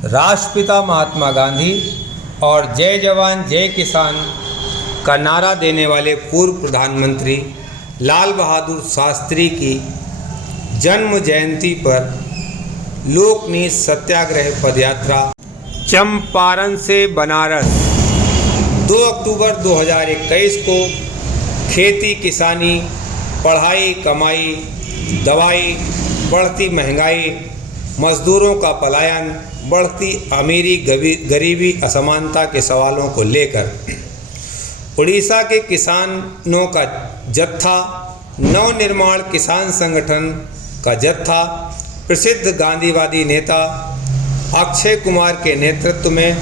राष्ट्रपिता महात्मा गांधी और जय जवान जय किसान का नारा देने वाले पूर्व प्रधानमंत्री लाल बहादुर शास्त्री की जन्म जयंती पर लोकनीति सत्याग्रह पदयात्रा चंपारण से बनारस 2 अक्टूबर 2021 को खेती किसानी, पढ़ाई कमाई, दवाई, बढ़ती महंगाई, मजदूरों का पलायन, बढ़ती अमीरी गरीबी असमानता के सवालों को लेकर उड़ीसा के किसानों का जत्था, नवनिर्माण किसान संगठन का जत्था प्रसिद्ध गांधीवादी नेता अक्षय कुमार के नेतृत्व में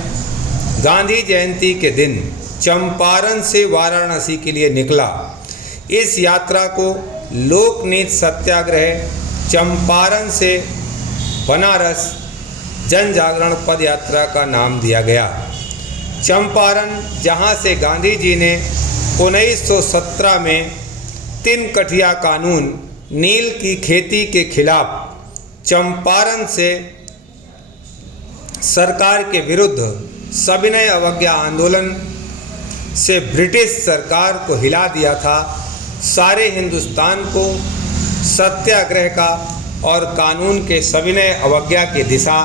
गांधी जयंती के दिन चंपारण से वाराणसी के लिए निकला। इस यात्रा को लोकनीति सत्याग्रह चंपारण से बनारस जन जागरण पद यात्रा का नाम दिया गया। चंपारण, जहां से गांधी जी ने 1917 में 3 कठिया कानून नील की खेती के खिलाफ चंपारण से सरकार के विरुद्ध सविनय अवज्ञा आंदोलन से ब्रिटिश सरकार को हिला दिया था, सारे हिंदुस्तान को सत्याग्रह का और कानून के सविनय अवज्ञा की दिशा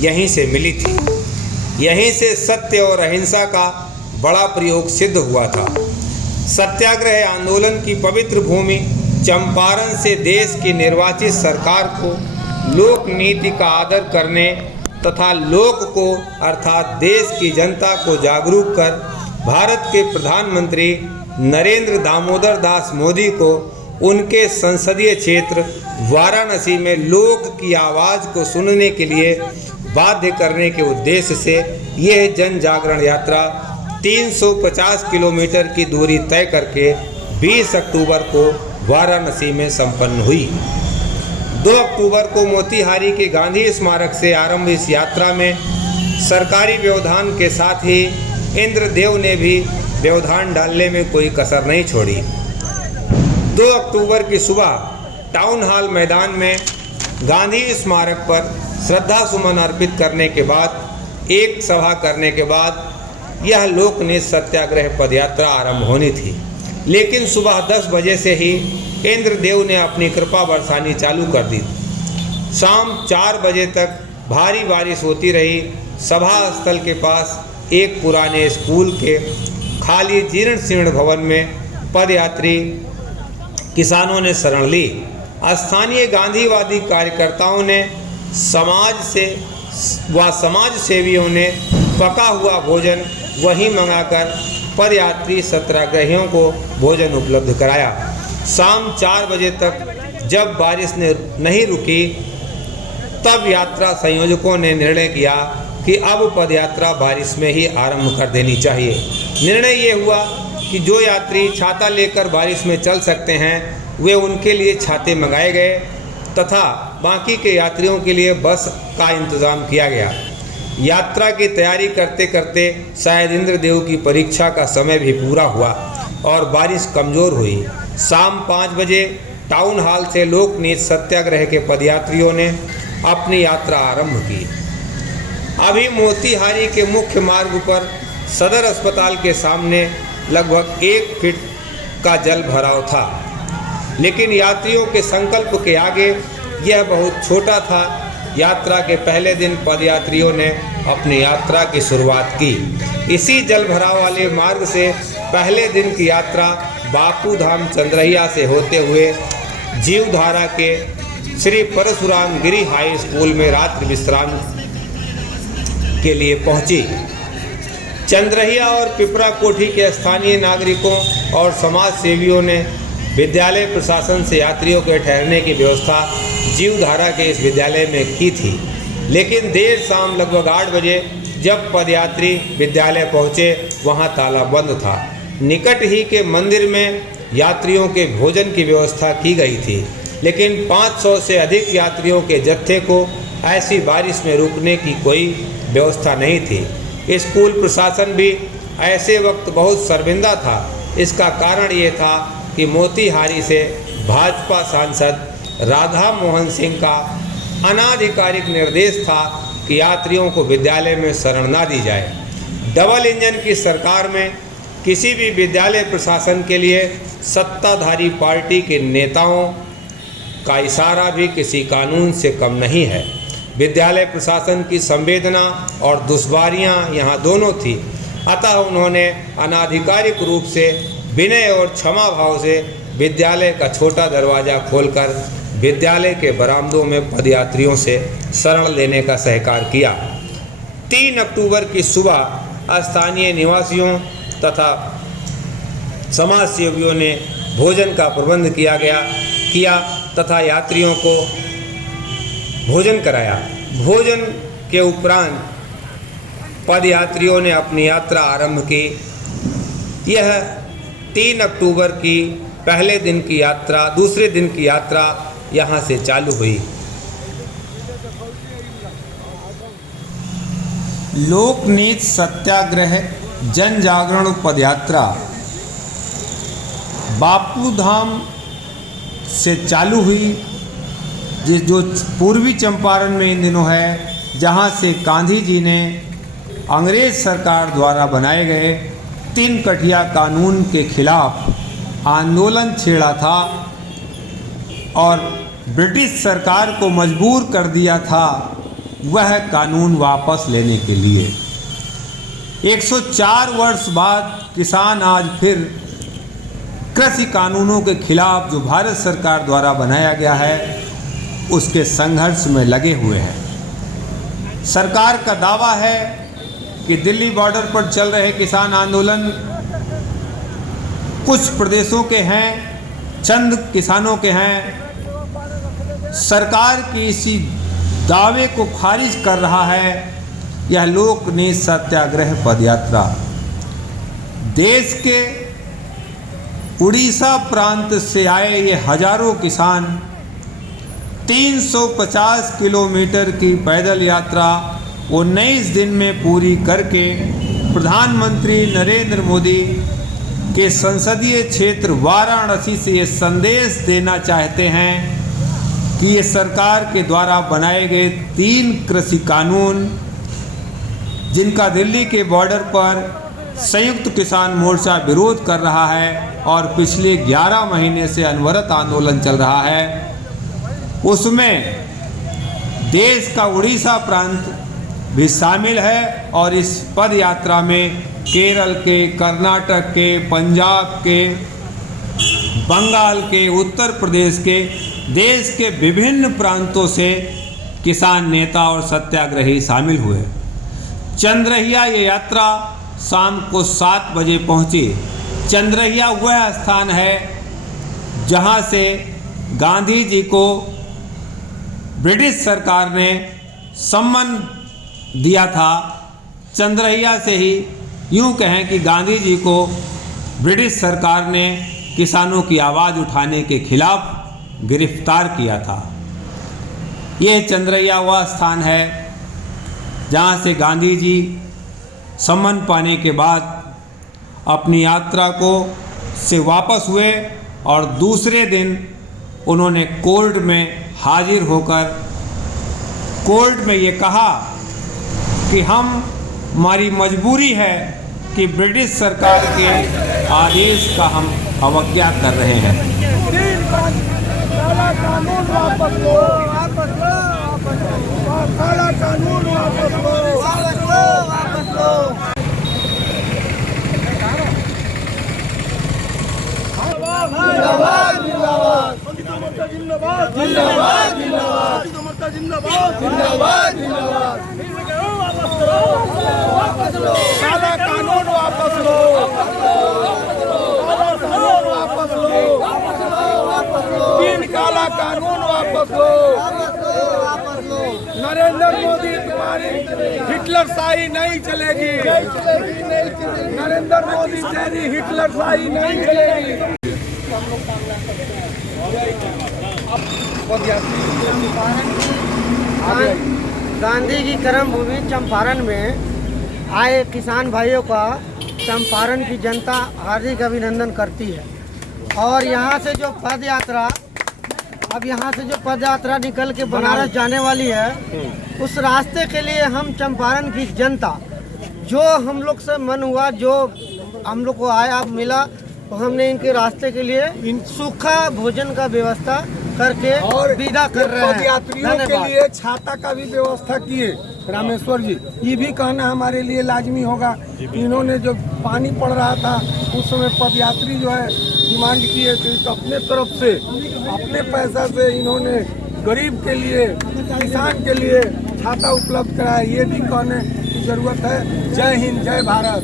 यहीं से मिली थी। यहीं से सत्य और अहिंसा का बड़ा प्रयोग सिद्ध हुआ था। सत्याग्रह आंदोलन की पवित्र भूमि चंपारण से देश की निर्वाचित सरकार को लोकनीति का आदर करने तथा लोक को अर्थात देश की जनता को जागरूक कर भारत के प्रधानमंत्री नरेंद्र दामोदर दास मोदी को उनके संसदीय क्षेत्र वाराणसी में लोक की आवाज़ को सुनने के लिए बाध्य करने के उद्देश्य से यह जन जागरण यात्रा 350 किलोमीटर की दूरी तय करके 20 अक्टूबर को वाराणसी में संपन्न हुई। 2 अक्टूबर को मोतिहारी के गांधी स्मारक से आरंभ इस यात्रा में सरकारी व्यवधान के साथ ही इंद्रदेव ने भी व्यवधान डालने में कोई कसर नहीं छोड़ी। 2 अक्टूबर की सुबह टाउन हॉल मैदान में गांधी स्मारक पर श्रद्धा सुमन अर्पित करने के बाद एक सभा करने के बाद यह लोकनीति सत्याग्रह पदयात्रा आरंभ होनी थी, लेकिन सुबह 10 बजे से ही इंद्रदेव ने अपनी कृपा बरसानी चालू कर दी। शाम 4 बजे तक भारी बारिश होती रही। सभा स्थल के पास एक पुराने स्कूल के खाली जीर्ण शीर्ण भवन में पदयात्री किसानों ने शरण ली। स्थानीय गांधीवादी कार्यकर्ताओं ने समाज सेवियों ने पका हुआ भोजन वहीं मंगाकर पदयात्री सत्याग्रहियों को भोजन उपलब्ध कराया। शाम 4 बजे तक जब बारिश ने नहीं रुकी तब यात्रा संयोजकों ने निर्णय किया कि अब पदयात्रा बारिश में ही आरंभ कर देनी चाहिए। निर्णय ये हुआ कि जो यात्री छाता लेकर बारिश में चल सकते हैं वे उनके लिए छाते मंगाए गए तथा बाकी के यात्रियों के लिए बस का इंतज़ाम किया गया। यात्रा की तैयारी करते करते शायद इंद्रदेव की परीक्षा का समय भी पूरा हुआ और बारिश कमज़ोर हुई। शाम 5 बजे टाउन हॉल से लोकनीति सत्याग्रह के पदयात्रियों ने अपनी यात्रा आरंभ की। अभी मोतिहारी के मुख्य मार्ग पर सदर अस्पताल के सामने लगभग 1 फीट का जल भराव था, लेकिन यात्रियों के संकल्प के आगे यह बहुत छोटा था। यात्रा के पहले दिन पदयात्रियों ने अपनी यात्रा की शुरुआत की। इसी जल भराव वाले मार्ग से पहले दिन की यात्रा बापू धाम चंद्रहिया से होते हुए जीवधारा के श्री परशुराम गिरी हाई स्कूल में रात्रि विश्राम के लिए पहुंची। चंद्रहिया और पिपरा कोठी के स्थानीय नागरिकों और समाज सेवियों ने विद्यालय प्रशासन से यात्रियों के ठहरने की व्यवस्था जीवधारा के इस विद्यालय में की थी, लेकिन देर शाम लगभग 8 बजे जब पदयात्री विद्यालय पहुंचे वहां ताला बंद था। निकट ही के मंदिर में यात्रियों के भोजन की व्यवस्था की गई थी, लेकिन 500 से अधिक यात्रियों के जत्थे को ऐसी बारिश में रुकने की कोई व्यवस्था नहीं थी। स्कूल प्रशासन भी ऐसे वक्त बहुत शर्मिंदा था। इसका कारण ये था कि मोतिहारी से भाजपा सांसद राधा मोहन सिंह का अनाधिकारिक निर्देश था कि यात्रियों को विद्यालय में शरण ना दी जाए। डबल इंजन की सरकार में किसी भी विद्यालय प्रशासन के लिए सत्ताधारी पार्टी के नेताओं का इशारा भी किसी कानून से कम नहीं है। विद्यालय प्रशासन की संवेदना और दुश्वारियां यहाँ दोनों थी, अतः उन्होंने अनाधिकारिक रूप से विनय और क्षमा भाव से विद्यालय का छोटा दरवाज़ा खोलकर विद्यालय के बरामदों में पदयात्रियों से शरण लेने का सहकार किया। 3 अक्टूबर की सुबह स्थानीय निवासियों तथा समाज सेवियों ने भोजन का प्रबंध किया तथा यात्रियों को भोजन कराया। भोजन के उपरांत पदयात्रियों ने अपनी यात्रा आरंभ की। यह 3 अक्टूबर की दूसरे दिन की यात्रा यहाँ से चालू हुई। लोकनीति सत्याग्रह जन जागरण पदयात्रा बापू धाम से चालू हुई, जो पूर्वी चंपारण में इन दिनों है, जहां से गांधी जी ने अंग्रेज सरकार द्वारा बनाए गए 3 कठिया कानून के खिलाफ आंदोलन छेड़ा था और ब्रिटिश सरकार को मजबूर कर दिया था वह कानून वापस लेने के लिए। 104 वर्ष बाद किसान आज फिर कृषि कानूनों के खिलाफ जो भारत सरकार द्वारा बनाया गया है उसके संघर्ष में लगे हुए हैं। सरकार का दावा है कि दिल्ली बॉर्डर पर चल रहे किसान आंदोलन कुछ प्रदेशों के हैं, चंद किसानों के हैं। सरकार की इसी दावे को खारिज कर रहा है यह लोकनीति सत्याग्रह पदयात्रा। देश के उड़ीसा प्रांत से आए ये हजारों किसान 350 किलोमीटर की पैदल यात्रा 19 दिन में पूरी करके प्रधानमंत्री नरेंद्र मोदी के संसदीय क्षेत्र वाराणसी से ये संदेश देना चाहते हैं कि ये सरकार के द्वारा बनाए गए 3 कृषि कानून, जिनका दिल्ली के बॉर्डर पर संयुक्त किसान मोर्चा विरोध कर रहा है और पिछले 11 महीने से अनवरत आंदोलन चल रहा है, उसमें देश का उड़ीसा प्रांत भी शामिल है। और इस पद यात्रा में केरल के, कर्नाटक के, पंजाब के, बंगाल के, उत्तर प्रदेश के, देश के विभिन्न प्रांतों से किसान नेता और सत्याग्रही शामिल हुए। चंद्रहिया ये यात्रा शाम को 7 बजे पहुंची। चंद्रहिया वह स्थान है जहां से गांधी जी को ब्रिटिश सरकार ने सम्मान दिया था। चंद्रहिया से ही यूं कहें कि गांधी जी को ब्रिटिश सरकार ने किसानों की आवाज़ उठाने के खिलाफ गिरफ्तार किया था। यह चंद्रहिया वह स्थान है जहां से गांधी जी सम्मान पाने के बाद अपनी यात्रा से वापस हुए और दूसरे दिन उन्होंने कोर्ट में हाजिर होकर कोर्ट में ये कहा कि हमारी मजबूरी है कि ब्रिटिश सरकार के आदेश का हम अवज्ञा कर रहे हैं। काला कानून वापस लो, काला कानून वापस लो, वापस लो। जिंदाबाद जिंदाबाद जिंदाबाद जिंदाबाद जिंदाबाद जिंदाबाद जिंदाबाद जिंदाबाद। वापस लो, काला कानून वापस लो, काला कानून वापस लो, 3 काला कानून वापस लो। नरेंद्र मोदी तुम्हारी हिटलर शाही नहीं चलेगी, नरेंद्र मोदी तेरी हिटलर शाही नहीं चलेगी। गांधी की कर्मभूमि चंपारण में आए किसान भाइयों का चंपारण की जनता हार्दिक अभिनंदन करती है। और यहाँ से जो पद यात्रा अब यहाँ से जो पद यात्रा निकल के बनारस जाने वाली है, उस रास्ते के लिए हम चंपारण की जनता, जो हम लोग से मन हुआ, जो हम लोग को आया मिला, तो हमने इनके रास्ते के लिए सूखा भोजन का व्यवस्था करके और विदा कर रहे हैं। यात्रियों के लिए छाता का भी व्यवस्था किए रामेश्वर जी। ये भी कहना हमारे लिए लाजमी होगा। इन्होंने जो पानी पड़ रहा था उस समय पदयात्री जो है डिमांड किए थे, तो अपने तरफ से अपने पैसा से इन्होंने गरीब के लिए, किसान के लिए छाता उपलब्ध कराया। ये भी कहने की जरूरत है। जय हिंद, जय भारत।